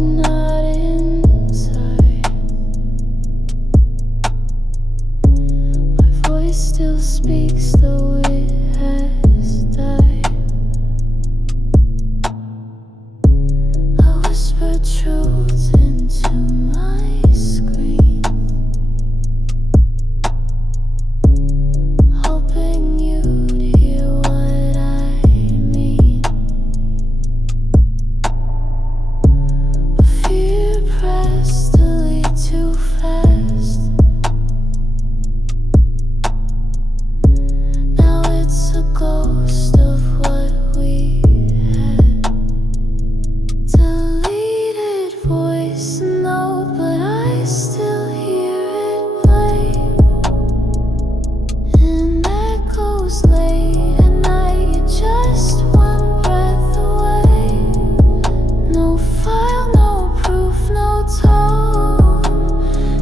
not inside. My voice still speaks though it has died. I whisper truths into my screen, hoping you'd hear what I mean. But fear pressed delete too fast. Now it's a ghost of what we had. Deleted voice, no, but I still hear it play. And echoes late at night, you're just one breath away. No file, no proof, no tone,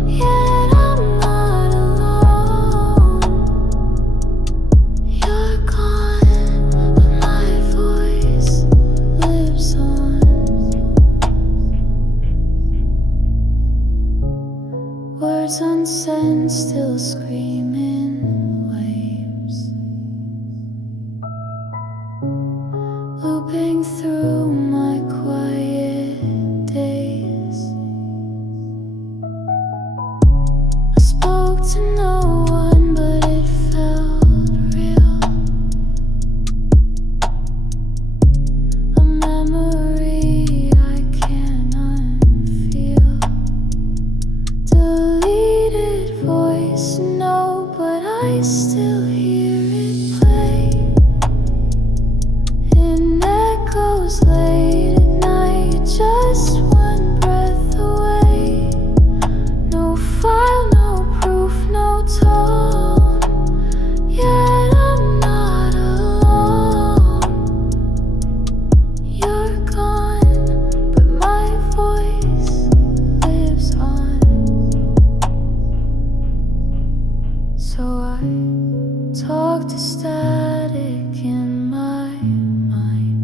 yet I'm not alone. You're gone, but my voice lives on. Words unsent, still screaming waves, looping through my quiet days. I spoke to no one, but it felt real. A memory I can't unfeel. Deleted voice, no, but I still hear it play. In echoes late at night, you're just one breath away. No file, no proof, no tone, yet I'm not alone. You're gone, but my voice lives on. So I talk to static in my mind,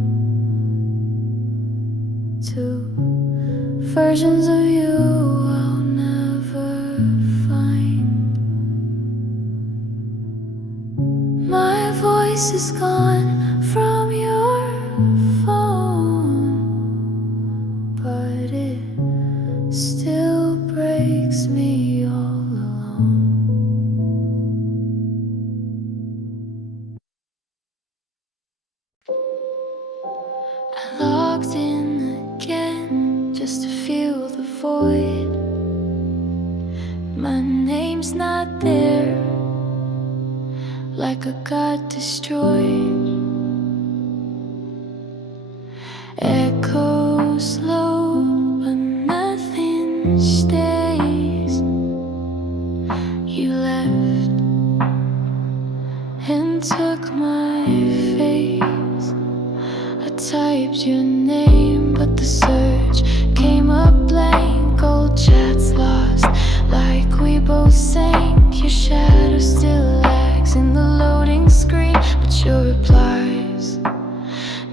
to versions of you I'll never find. My voice is gone from your phone, but it still breaks me all alone. I logged in again just to feel the void. My name's not there, like I got destroyed. Echoes low, but nothing stays. You left and took my face. I typed your name, but the search came up blank. Old chats lost, like we both sank. Your shadow still lags in the loading screen, but your replies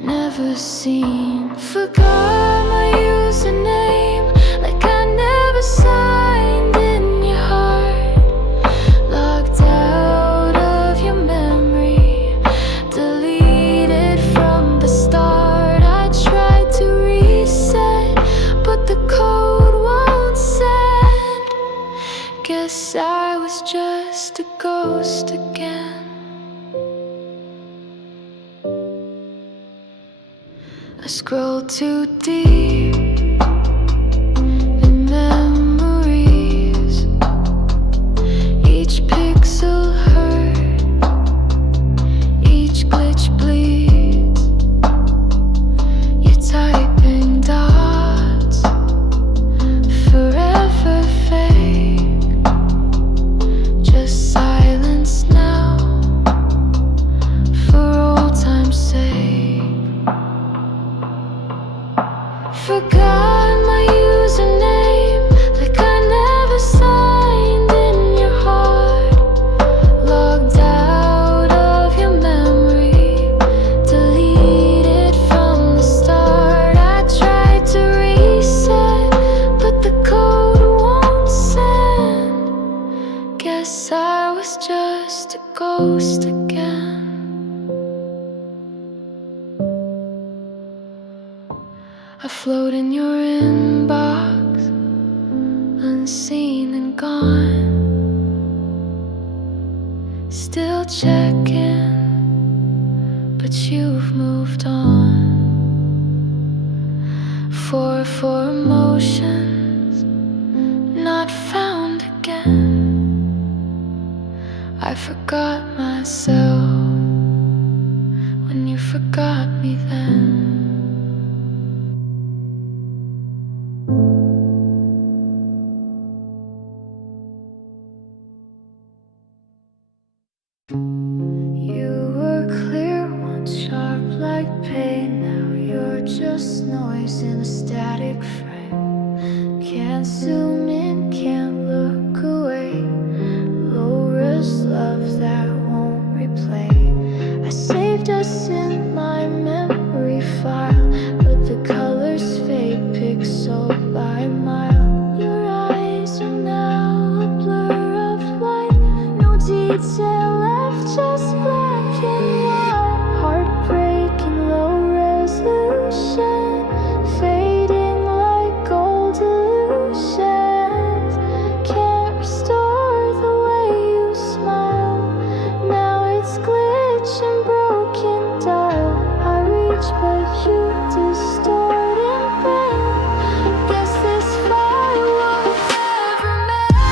never seen. Forgot my username, like I never signed in your heart. Logged out of your memory, deleted from the start. I tried to reset, but the code won't send. Guess I was just a ghost again. I scroll too deep in memories. Each pixel hurt, each glitch bleeds. You're typing dots, forever fake. Just silence now, for old time's sake. Forgot my username, like I never signed in your heart. Logged out of your memory, deleted from the start. I tried to reset, I float in your inbox, unseen and gone. Still checking, but you've moved on. For emotions not found again. I forgot myself when you forgot me then. You were clear once, sharp like pain. Now you're just noise in a static frame. Can't zoom in, can't look away. Low risk love that won't replay. I saved us in my memory file, but the colors fade pixel by mile. Your eyes are now a blur of light. No detail left, just black and white. Heartbreaking low resolution, fading like gold illusions. Can't restore the way you smile. Now it's glitch and broken dial. I reach but you distort and bend. Guess this fire will never mend.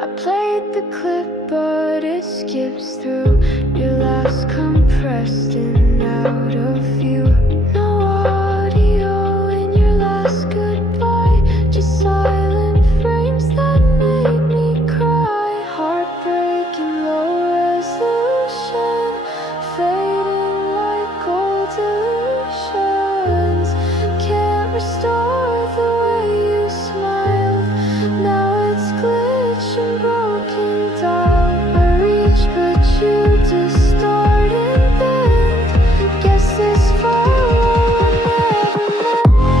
I played the clip, but it skips through. Your laughs compressed and out of view. No audio in your last goodbye, just silent frames that made me cry. Heartbreaking low resolution, fading like gold illusions. Can't restore the way you smiled. Now it's glitch and broken dial. I reach but you distort and bend. Guess this fire will never mend.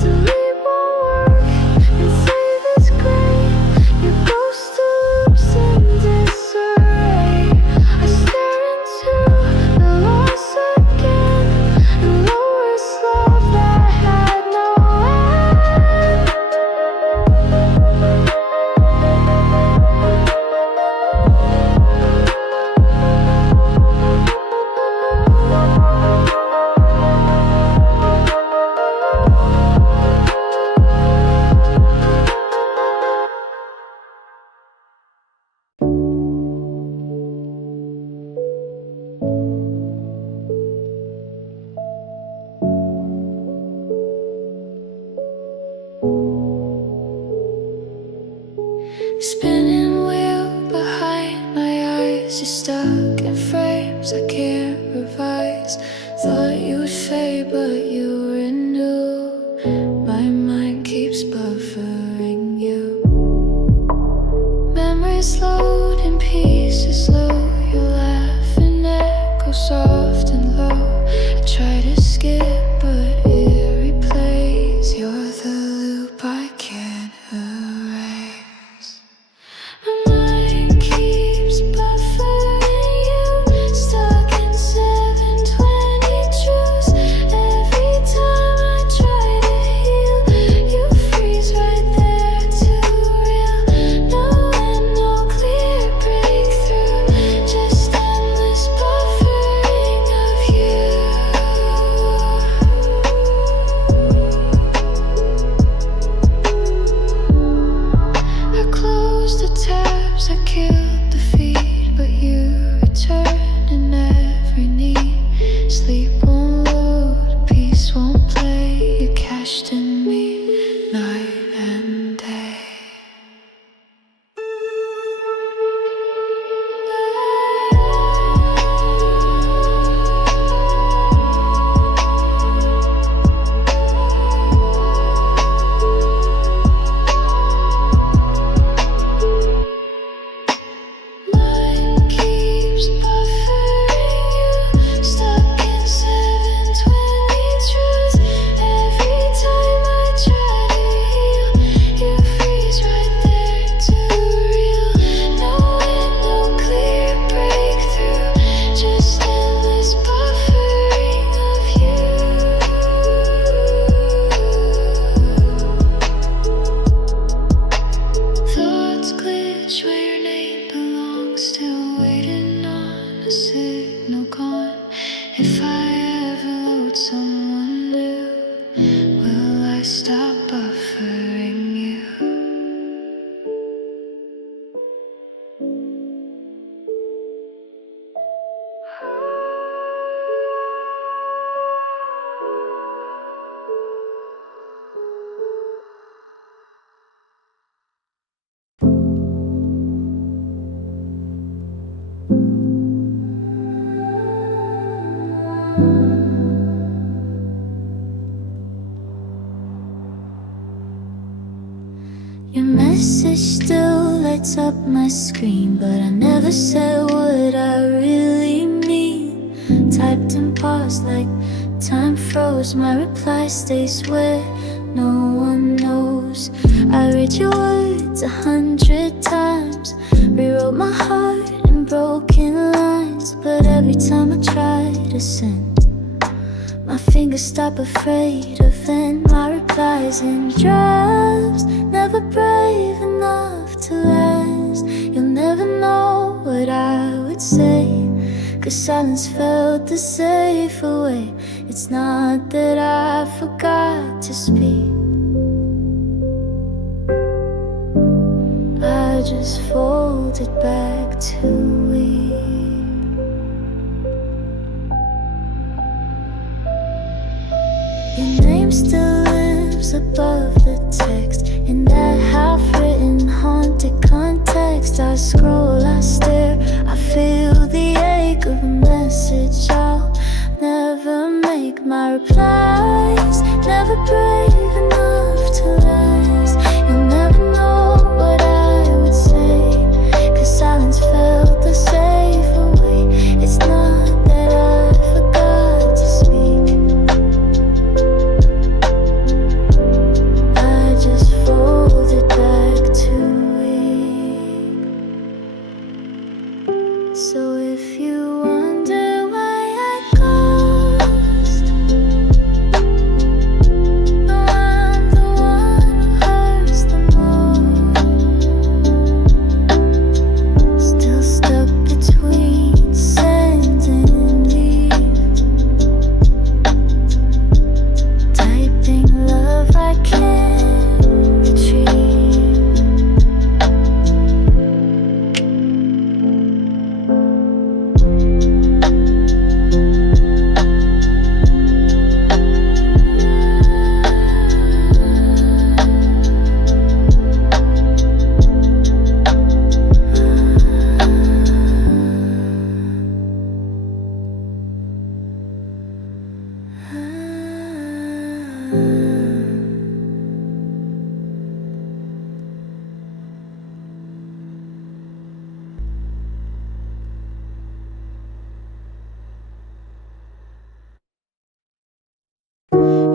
Delete won't work and save is great. Your ghost loops in disarray. I stare into the loss again. The lowest love that had no end. Spinning wheel behind my eyes. You're stuck in frames I can't revise. Thought you'd fade, but you renew. My mind keeps buffering you. Memories load in pieces slow. Your laughing echo soft and low. I try to skip, but it replays. You're the loop I can't erase. My mind keeps buffering you. Stuck in 720 truths. Every message still lights up my screen, but I never said what I really mean. Typed and paused like time froze. My reply stays where no one knows. I read your words 100 times, rewrote my heart in broken lines. But every time I try to send, my fingers stop, afraid of end. My replies in drafts, never brave enough to last. You'll never know what I would say, 'cause silence felt the safer way. It's not that I forgot to speak, I just folded back too weak. Your name still lives above the text, in that half-written haunted context. I scroll, I stare, I feel the ache of a message I'll never make. My replies, never brave enough to last. You'll never know what I would say, 'cause silence felt the safer way. It's not that I forgot to speak, I just folded back too weak. So if you wonder why I ghost, no, I'm the one who hurts the most. Still stuck between send and leave, typing love I can't retrieve.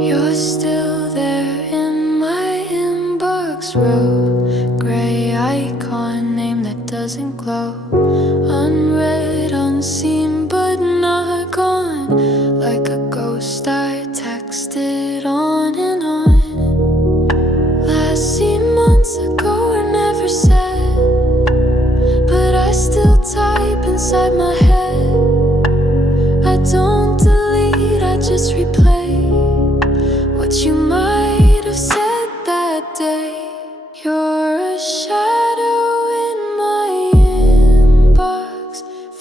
You're still there in my inbox row, gray icon, name that doesn't glow. Unread, unseen, but not gone. Like a ghost I texted on and on. Last seen months ago or never said, but I still type inside my head. I don't delete, I just replay what you might have said that day. You're a shadow in my inbox,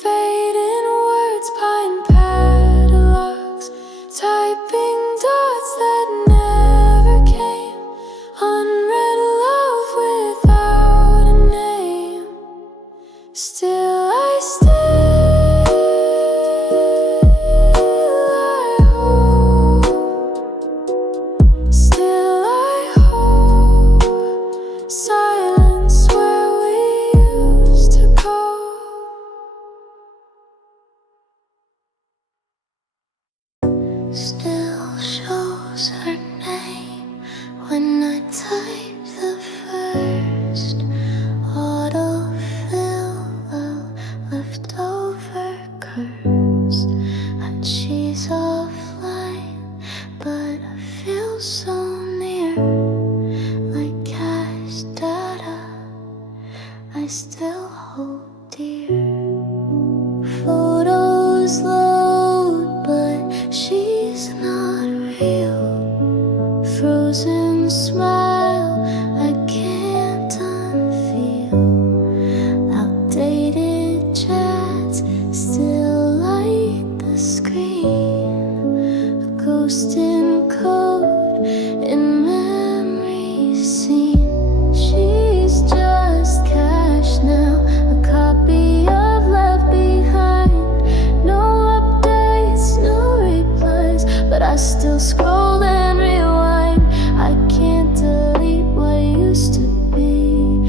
fading words, pine padlocks, typing dots that never came. Unread love without a name. Still I Still I hope silence where we used to go. Still shows her name when I type the first autofill of leftover curves. And she's offline, but I feel so near, like cache data I still hold dear. Photos load, but she's not real. Frozen smile I can't unfeel. Outdated chats still light the screen. A ghost in code in memory scene. She's just cash now, a copy of Left Behind. No updates, no replies, but I still scroll and rewind. I can't delete what used to be.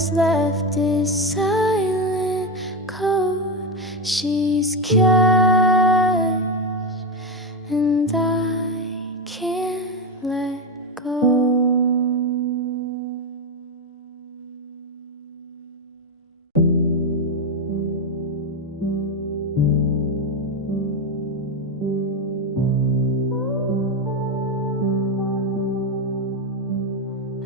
what's left is silent code. She's cash, and I can't let go.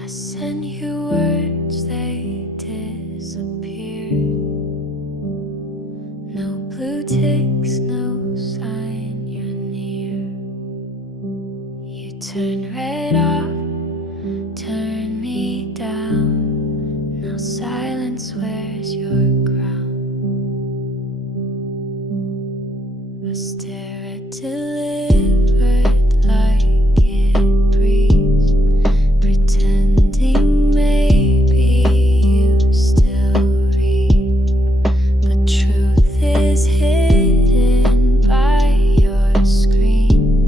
I send you words, they disappeared. No blue ticks, no sign you're near. You turn red off, turn me down. Now silence wears your crown. I stare at delivered like it breathes, pretending maybe you still read. But truth is hidden by your screen,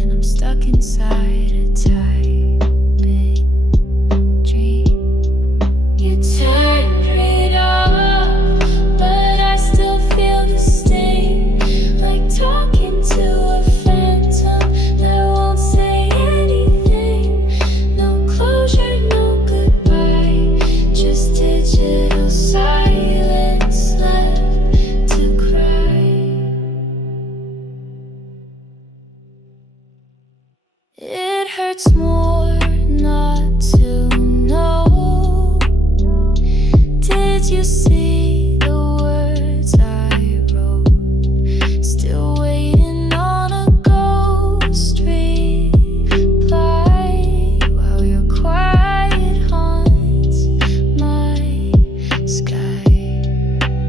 and I'm stuck inside a typing dream. You turned it off, but I still feel the sting, like talking to a phantom that won't say anything. No closure, no goodbye, just digital silence left to cry. It hurts more not to know. Did you see the words I wrote? Still waiting on a ghost reply, while your quiet haunts my sky.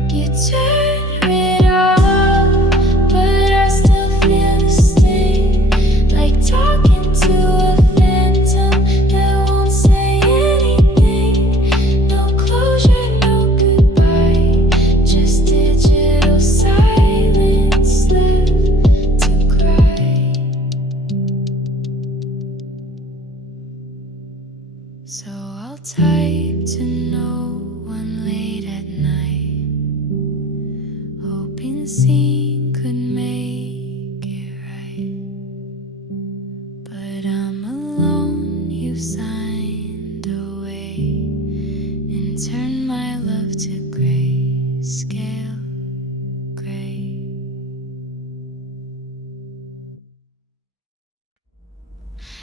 You turn it off, but I still feel the sting, like talking to a phantom that won't say anything. No closure, no goodbye, just digital silence left to cry. So I'll type to no one late at night, hoping seeing could make it right. But I'm alone, you've signed away, and turned my love to grayscale gray.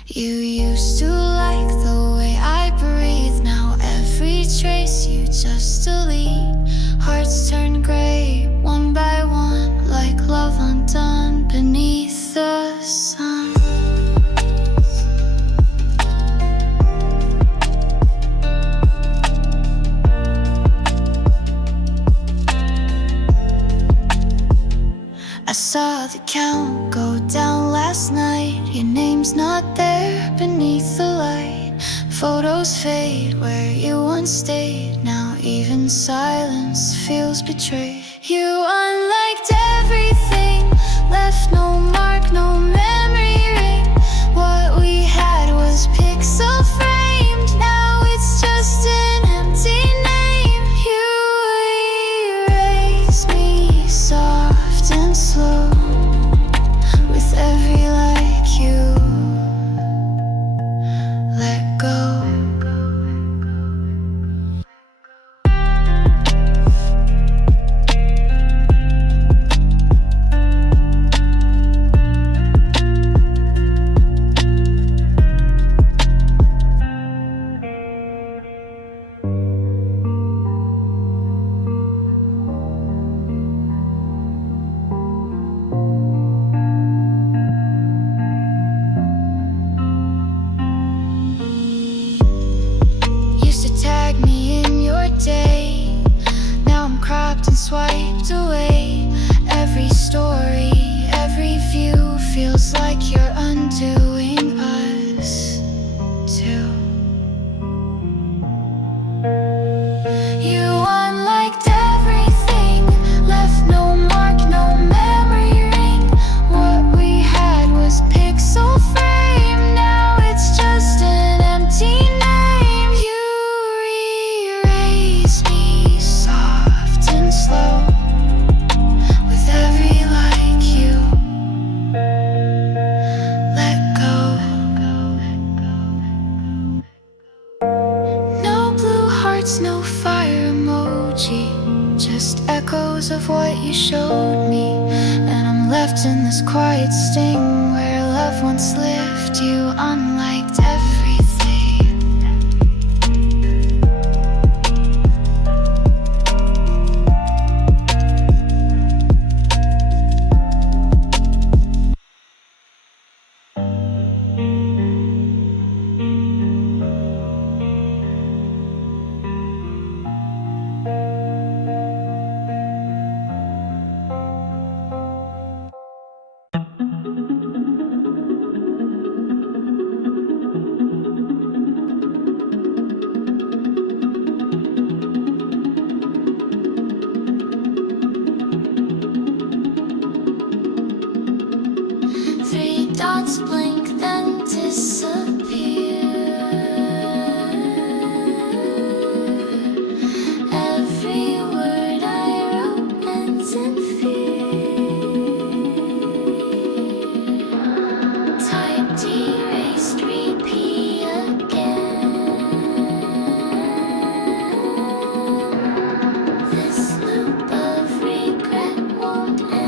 You used to like the way I breathe. Now every trace you just delete. Hearts turn gray one by one, like love undone beneath the sun. I saw the count go down last night. Your name's not there beneath the light. Photos fade where you once stayed. Now even silence feels betrayed. You unliked everything, left no mark, no memory ring. What we had was pixel framed, now it's just an empty name. You erase me soft and slow, with every like you let go. echoes of what you showed me, and I'm left in this quiet sting where love once lived. You unliked everything. Three dots blink, then disappear. Every word I wrote ends in fear. Typed, erased, repeat again. This loop of regret won't end.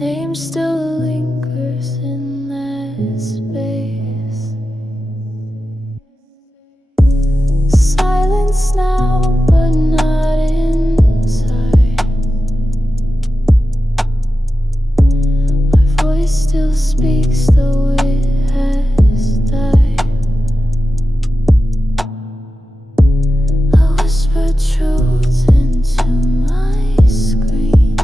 Name still lingers in that space. Silence now, but not inside. My voice still speaks though it has died. I whisper truth into my screen,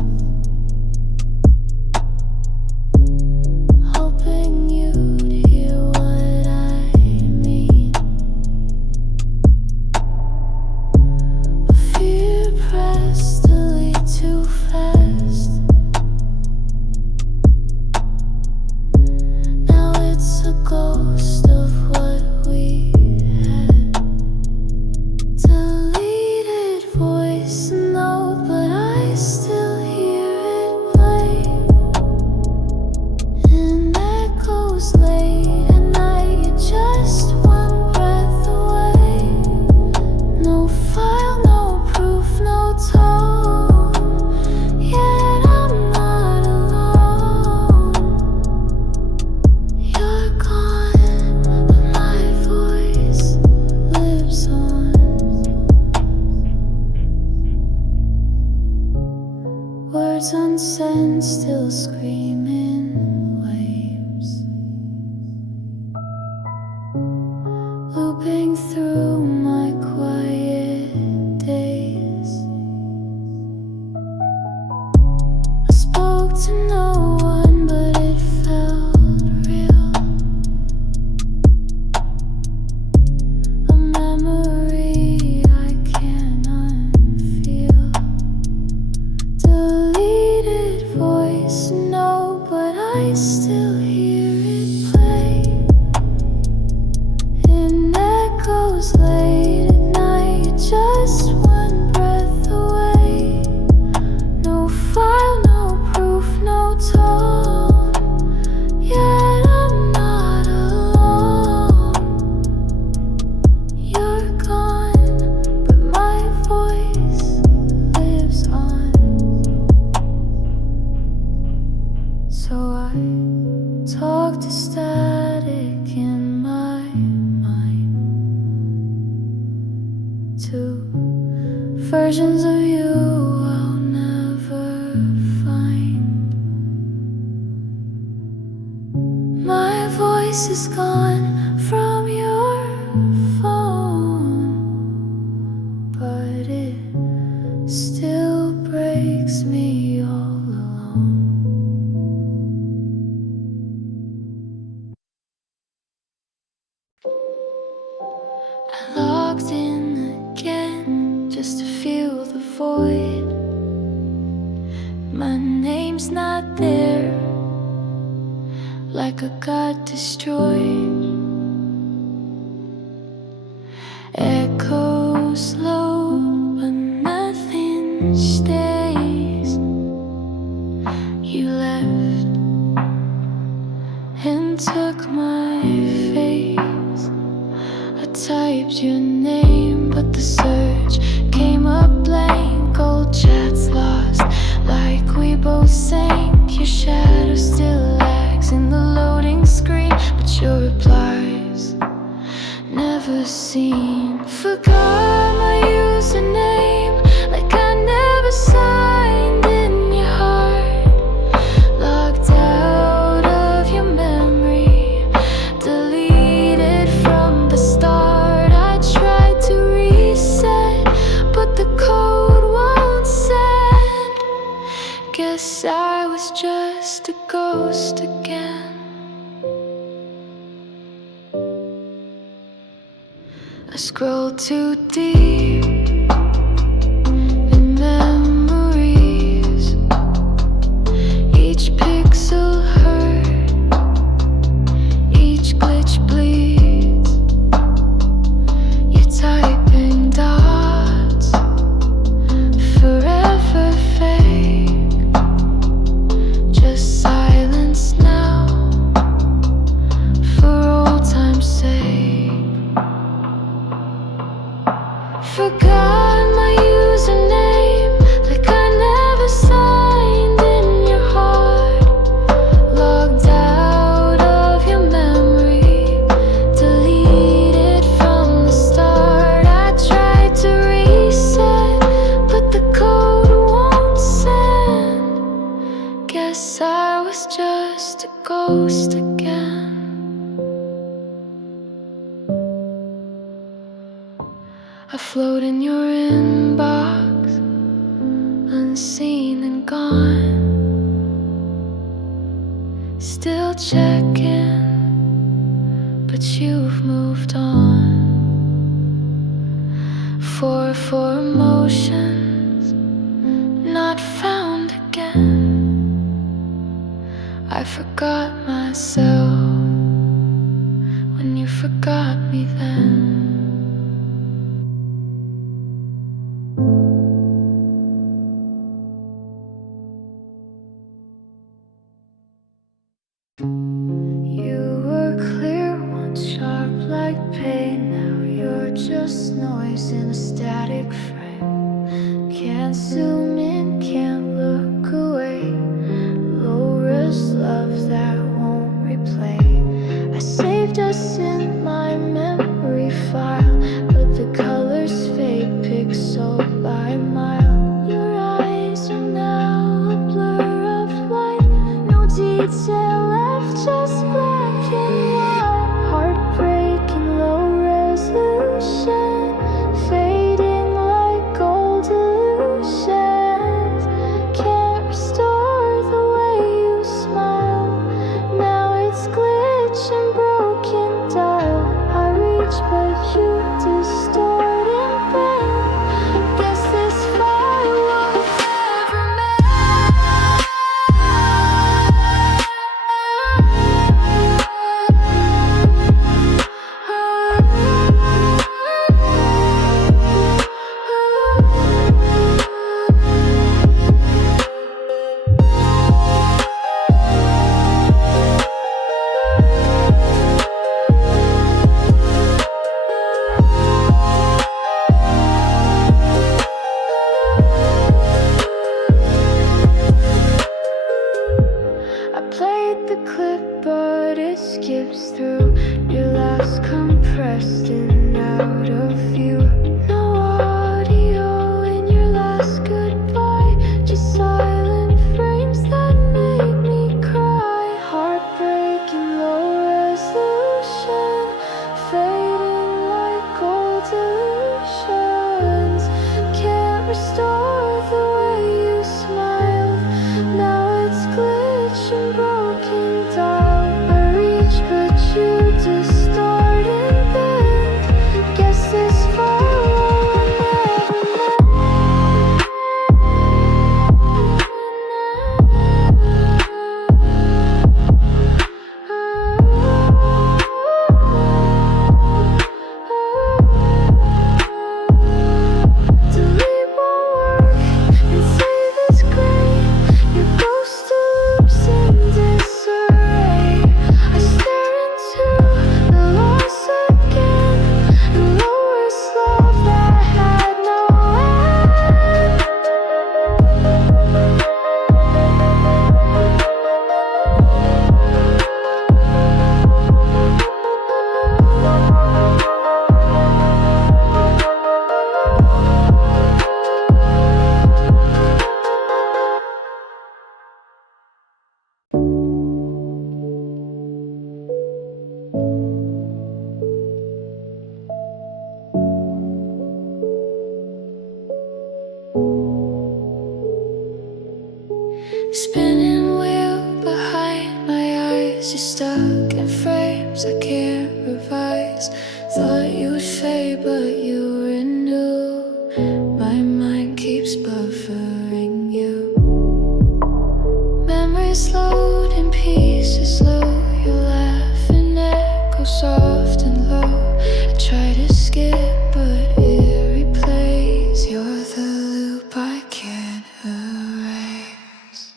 hoping you'd hear what I mean. But fear pressed to lead too fast. Now it's a ghost of what we had. Deleted voice note, but I still hear it play. And echoes late at night, you're just one breath away. No file, no proof, no tone, yet I'm not alone. You're gone, but my voice lives on. Words unsent, still screaming waves, looping through my quiet days. I spoke to no one, but it felt real. A memory I can't unfeel. Deleted voice note, but I still hear it play. And echoes late at night, you're just one breath away. No file, no proof, no tone, yet I'm not alone. You're gone, but my voice lives on. So I talk to static in my mind, to versions of you I'll never find. My voice is gone from your phone, but it still breaks me all alone. I logged in again just to feel the void. My name's not there, like I got destroyed. Echoes low, but nothing stays. You left and took my face. I typed your name, but the search came up blank. Old chats lost, like we both sank. Your shadow still lags in the loading screen, but your replies never seen. Forgot my username, like I never signed in your heart. Locked out of your memory, deleted from the start. I tried to reset, but the code won't send. Guess I was just a ghost again. I scrolled too deep in memories. Each pixel hurt, each glitch bleeds. You're typing dots, forever fake. Just silence now, for old time's sake. guess I was just a ghost again. I float in your inbox, unseen and gone. Still checking, but you've moved on. For emotions not found again. I forgot myself when you forgot me then. You were clear once, sharp like pain. Now you're just noise in a static frame. Can't zoom in, can't look away. Low-res love that won't replay. I saved us in my memory file, but the colors fade pixel by mile. Your eyes are now a blur of light. No detail left, just black and white. Heartbreaking low resolution, fading like old illusions. Can't restore the way you smile. Now it's glitch and broken dial. I reach but you distort and bend. Guess this fire will never mend. I played the clip, but it skips through. Your laugh's compressed and out of view. No audio in your last goodbye, just silent frames that make me cry. Heartbreaking low resolution, fading like old illusions. Can't restore the way you smiled. Now it's glitch and broken dial. I reach but you distort and bend. Guess this far will never delete won't work and save is great. Your ghost loops in disarray. I stare into the loss again. The lowest love that had no end. Spinning wheel behind my eyes. You're stuck in frames I can't revise. Thought you would fade, but you renew. My mind keeps buffering you. Memories load in pieces slow. Your laugh and echo soft and low. I try to skip, but it replays. You're the loop I can't erase.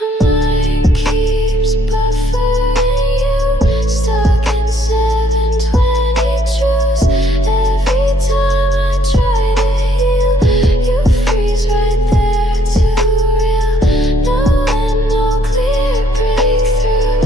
My mind keeps buffering you. Stuck in 720 truths. Every time I try to heal, you freeze right there, too real. No end, no clear breakthrough.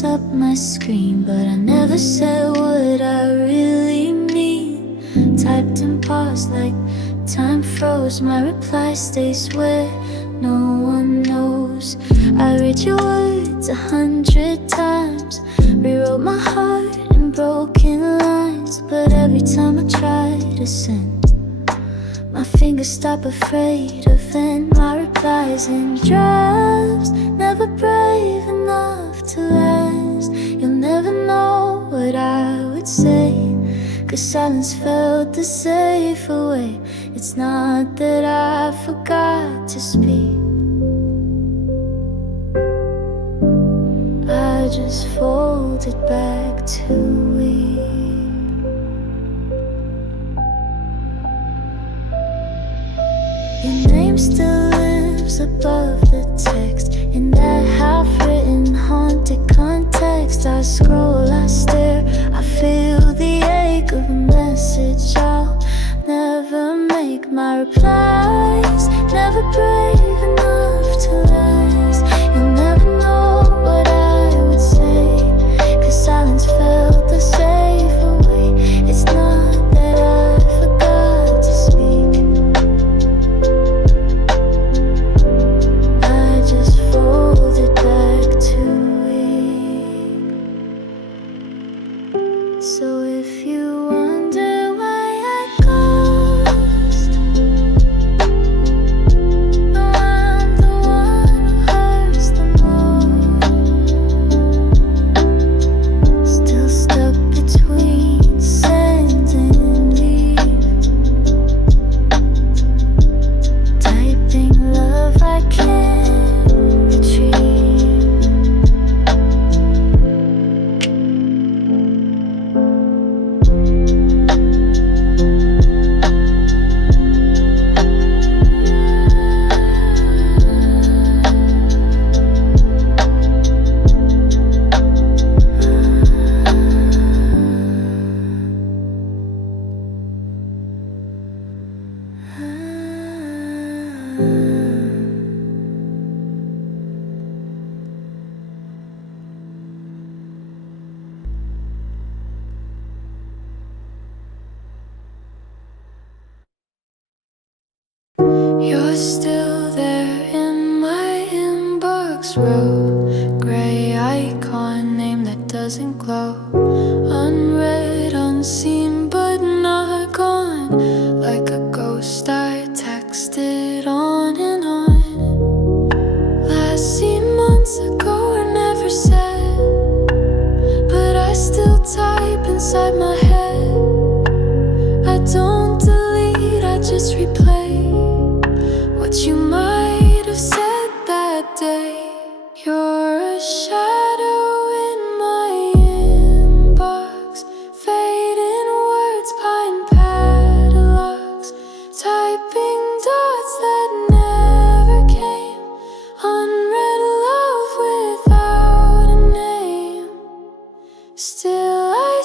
close up my screen, but I never said what I really mean. Typed and paused like time froze. My reply stays where no one knows. I read your words 100 times, rewrote my heart in broken lines. But every time I try to send, my fingers stop, afraid of end. My replies in drafts, never brave enough to last. You'll never know what I would say, 'cause silence felt the safer way. It's not that I forgot to speak, I just folded back too weak. Your name still lives above the text, in that half-written haunted context. I scroll, I stare, I feel the ache of a message I'll never make. My replies, never brave enough to last. You'll never know what I would say, 'cause silence felt the safer way. It's not that I forgot to speak, I just folded back too weak. So if you wonder why I ghost, I'm the one who hurts the most. Still stuck between send and leave, typing love I can't retrieve. You're still there in my inbox row, gray icon, name that doesn't glow. Unread, unseen, but not gone. Like a ghost I texted on and on. Last seen months ago or never said, but I still type inside my head. I don't delete, I just replay what you might have said that day. You're a shadow in my inbox, fading words, pine padlocks, typing dots that never came. Unread love without a name. Still I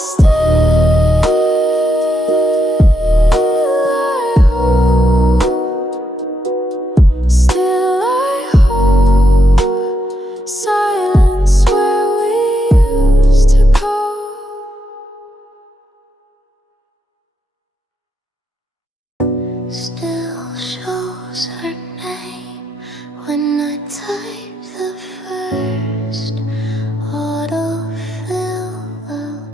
hope. Still I hope. Silence where we used to go. Still shows her name when I type the first autofill out.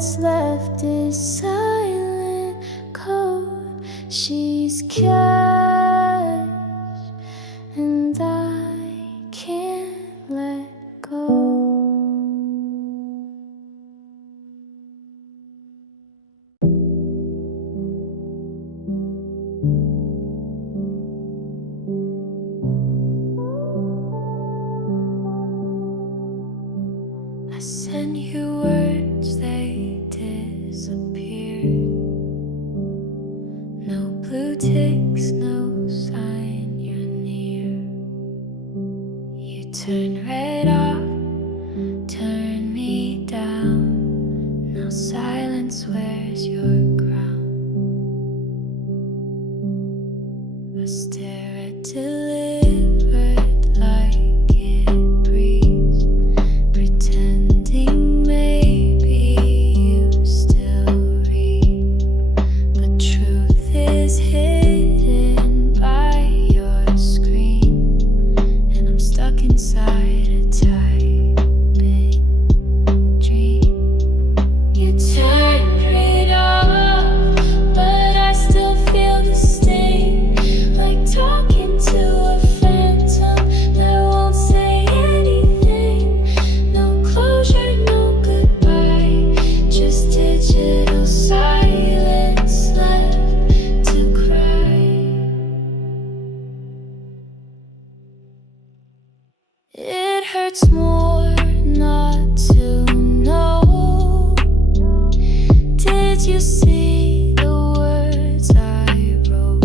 what's left is silent code. She's cash, and I can't let go. I send you words, they disappeared. No blue ticks, no sign you're near. You turn red off, turn me down. Now silence wears your crown. I stare at delivered like it breathes, pretending maybe you still read. But truth is hidden by your screen, and I'm stuck inside a typing dream. You turned it off, but I still feel the sting, like talking to a phantom that won't say anything. No closure, no goodbye, just digital silence left to cry. It hurts more not to know. Did you see the words I wrote?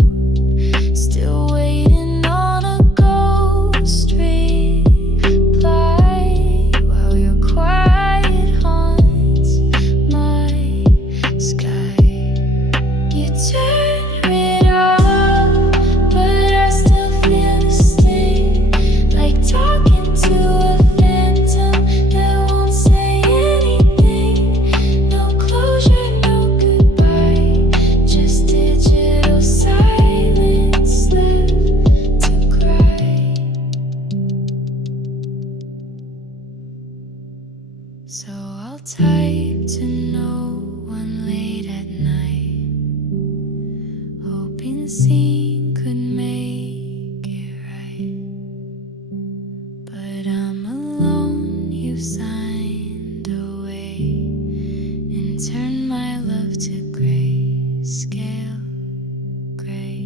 Still waiting on a ghost reply, while your quiet haunts my sky. You turn it off, but I still feel the sting, like talking to a phantom that won't say anything. No closure, no goodbye, just digital silence left to cry. So I'll type to no one late at night, hoping seeing could make it right. But I'm alone, you've signed away, and turned my love to grayscale gray.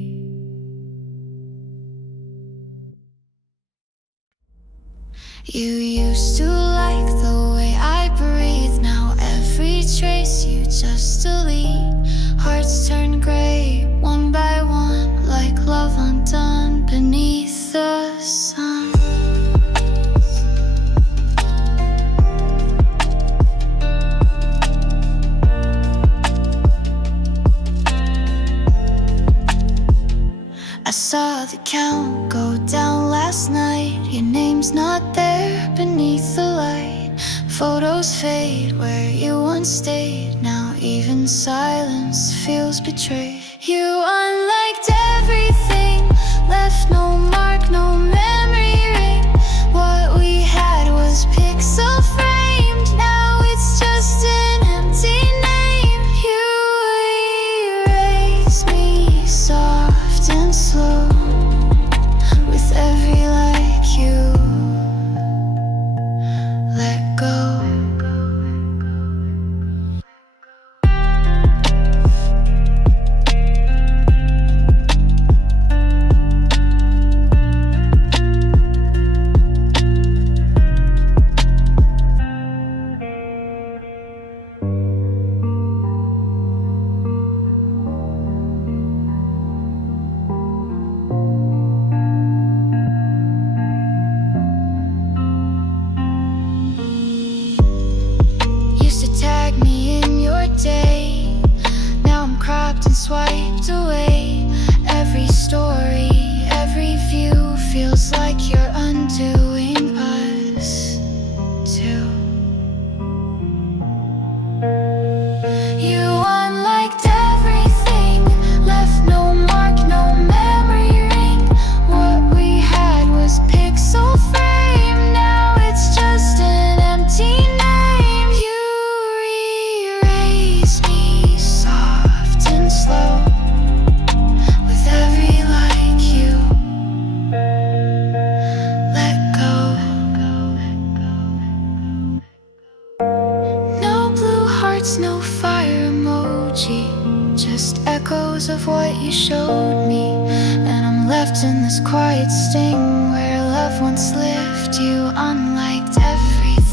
You used to like the way I breathe, now every trace you just delete. Hearts turn gray one by one, like love undone beneath the sun. I saw the count go down last night. Your name's not there beneath the light. Photos fade where you once stayed. Now even silence feels betrayed. You unliked everything, left no mark, no memory ring. What we had was pixel framed, now it's just an empty name. You erase me soft and slow, with every like you let go. Used to tag me in your day, now I'm cropped and swiped away. Every story, every view feels like you're undoing us too. You unliked everything, left no mark, no memory ring. What we had was pixel frame, now it's just an empty name. You of what you showed me, and I'm left in this quiet sting where love once lived. You unliked everything.